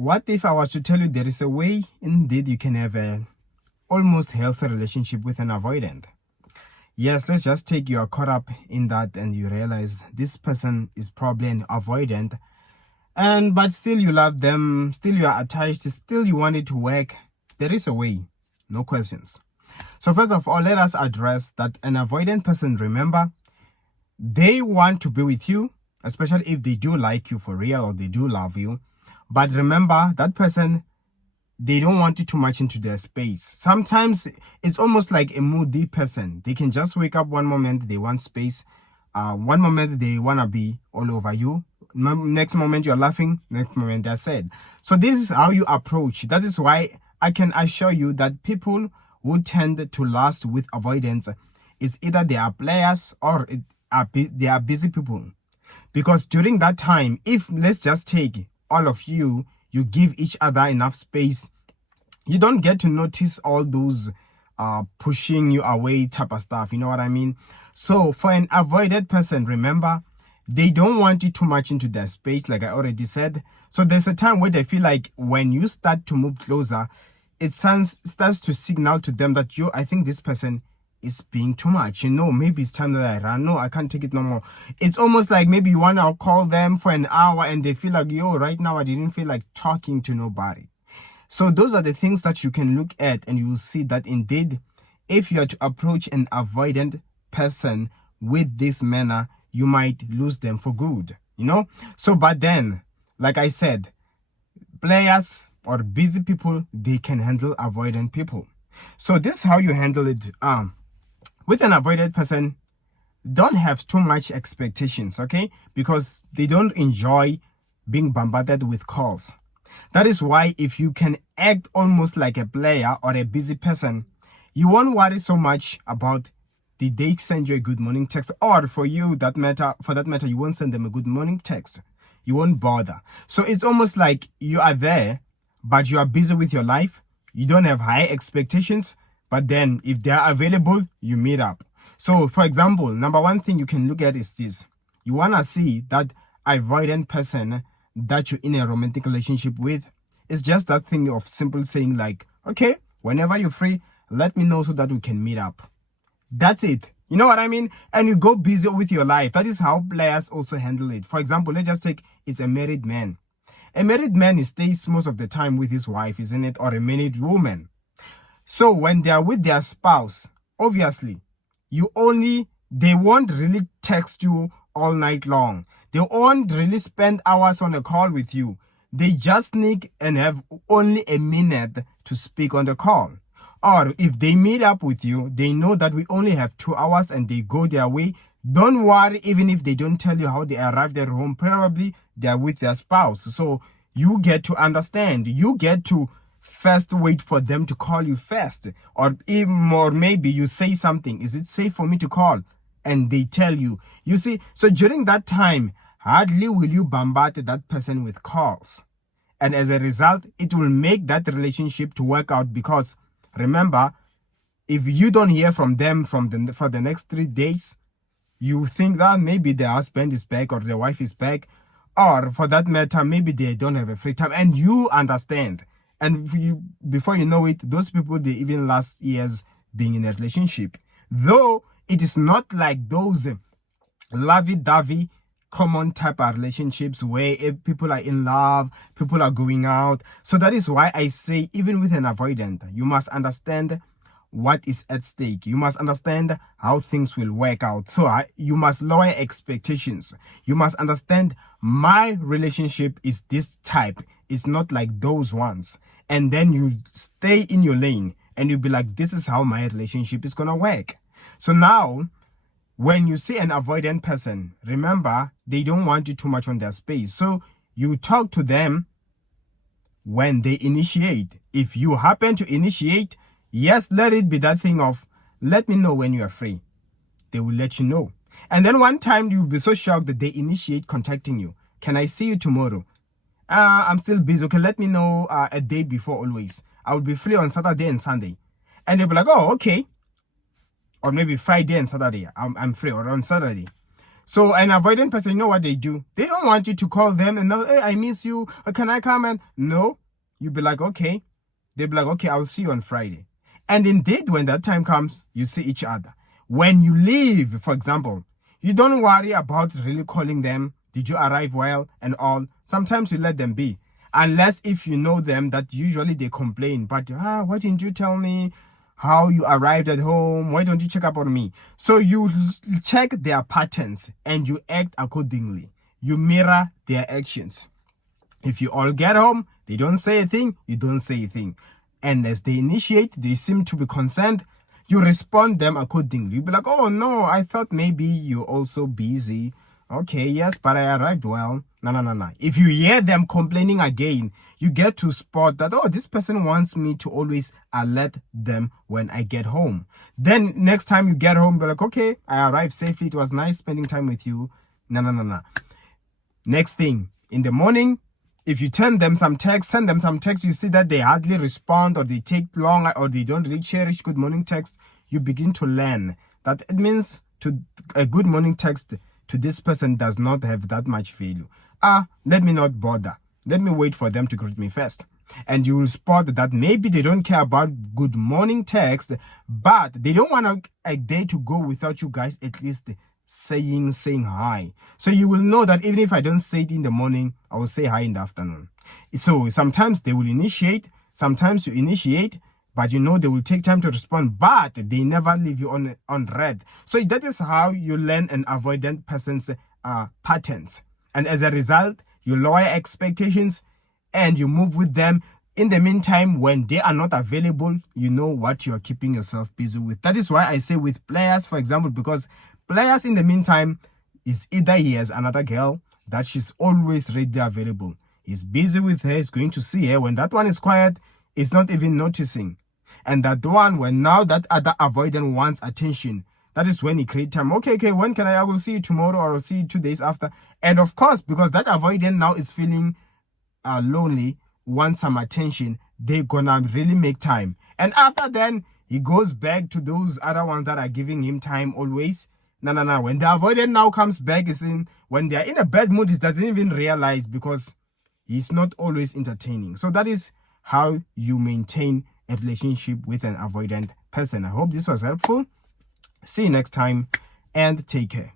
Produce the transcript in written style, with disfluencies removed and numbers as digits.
What if I was to tell you there is a way indeed you can have a almost healthy relationship with an avoidant? Yes, let's just take you are caught up in that and you realize this person is probably an avoidant, and but still you love them, still you are attached, still you want it to work. There is a way, no questions. So first of all, let us address that an avoidant person, remember, they want to be with you, especially if they do like you for real or they do love you. But remember, that person, they don't want you too much into their space. Sometimes it's almost like a moody person. They can just wake up one moment, they want space. One moment they want to be all over you. Next moment you're laughing, next moment they're sad. So this is how you approach. That is why I can assure you that people who tend to last with avoidance is either they are players or they are busy people. Because during that time, if let's just take all of you, you give each other enough space, you don't get to notice all those pushing you away type of stuff. You know what I mean? So for an avoided person, remember, they don't want you too much into their space, like I already said. So there's a time where they feel like when you start to move closer, it starts to signal to them that I think this person is being too much. Maybe it's time that I run. No, I can't take it no more. It's almost like maybe you want to call them for an hour and they feel like, right now I didn't feel like talking to nobody. So those are the things that you can look at, and you will see that indeed, if you are to approach an avoidant person with this manner, you might lose them for good, So, but then, like I said, players or busy people, they can handle avoidant people. So this is how you handle it. With an avoidant person, don't have too much expectations, okay? Because they don't enjoy being bombarded with calls. That is why if you can act almost like a player or a busy person, you won't worry so much about did they send you a good morning text, or for that matter, you won't send them a good morning text. You won't bother. So it's almost like you are there, but you are busy with your life. You don't have high expectations, but then if they are available, you meet up. So for example, number one thing you can look at is this. You want to see that avoidant person that you're in a romantic relationship with. It's just that thing of simple saying like, okay, whenever you're free, let me know so that we can meet up. That's it. You know what I mean? And you go busy with your life. That is how players also handle it. For example, let's just take it's a married man. A married man, he stays most of the time with his wife, isn't it? Or a married woman. So when they are with their spouse, obviously, they won't really text you all night long. They won't really spend hours on a call with you. They just need and have only a minute to speak on the call. Or if they meet up with you, they know that we only have 2 hours and they go their way. Don't worry, even if they don't tell you how they arrived at home, probably they are with their spouse. So you get to understand. You get to first wait for them to call you first. Or maybe you say something. Is it safe for me to call? And they tell you. You see, so during that time, hardly will you bombard that person with calls. And as a result, it will make that relationship to work out, because remember, if you don't hear from them for the next 3 days, you think that maybe their husband is back or their wife is back, or for that matter, maybe they don't have a free time, and you understand. And before you know it, those people, they even last years being in a relationship. Though it is not like those lovey-dovey common type of relationships where if people are in love, people are going out. So that is why I say, even with an avoidant, you must understand what is at stake. You must understand how things will work out. So you must lower expectations. You must understand my relationship is this type. It's not like those ones. And then you stay in your lane and you'll be like, this is how my relationship is going to work. So now, when you see an avoidant person, remember, they don't want you too much on their space. So you talk to them when they initiate. If you happen to initiate, yes, let it be that thing of, let me know when you are free. They will let you know. And then one time you'll be so shocked that they initiate contacting you. Can I see you tomorrow? I'm still busy. Okay, let me know a day before always. I will be free on Saturday and Sunday. And they'll be like, oh, okay. Or maybe Friday and Saturday, I'm free, or on Saturday. So an avoidant person, you know what they do? They don't want you to call them and know, hey, I miss you. Can I come? And no, you'll be like, okay. They'll be like, okay, I'll see you on Friday. And indeed, when that time comes, you see each other. When you leave, for example, you don't worry about really calling them. Did you arrive well and all? Sometimes you let them be. Unless if you know them, that usually they complain. But, why didn't you tell me how you arrived at home? Why don't you check up on me? So you check their patterns and you act accordingly. You mirror their actions. If you all get home, they don't say a thing, you don't say a thing. And as they initiate, they seem to be concerned, you respond them accordingly. You be like, oh no, I thought maybe you're also busy. Okay, yes, but I arrived well. No. If you hear them complaining again, you get to spot that, oh, this person wants me to always alert them when I get home. Then next time you get home, be like, okay, I arrived safely. It was nice spending time with you. No. Next thing, in the morning, if you send them some text, you see that they hardly respond or they take long or they don't really cherish good morning text, you begin to learn that it means to a good morning text to this person does not have that much value. Let me not bother. Let me wait for them to greet me first. And you will spot that maybe they don't care about good morning text, but they don't want a day to go without you guys at least saying hi. So you will know that even if I don't say it in the morning, I will say hi in the afternoon. So sometimes they will initiate, sometimes you initiate, but you know they will take time to respond, but they never leave you on red. So that is how you learn an avoidant person's patterns. And as a result, you lower expectations and you move with them. In the meantime, when they are not available, you know what you're keeping yourself busy with. That is why I say with players, for example, because players in the meantime is either he has another girl that she's always ready available. He's busy with her, he's going to see her. When that one is quiet, he's not even noticing. And that one, when now that other avoidant wants attention, that is when he creates time. Okay, when can I will see you tomorrow or I'll see you 2 days after. And of course, because that avoidant now is feeling lonely, wants some attention, they're gonna really make time. And after then, he goes back to those other ones that are giving him time always. No. When the avoidant now comes back, is in when they're in a bad mood, he doesn't even realize because he's not always entertaining. So that is how you maintain a relationship with an avoidant person. I hope this was helpful. See you next time and take care.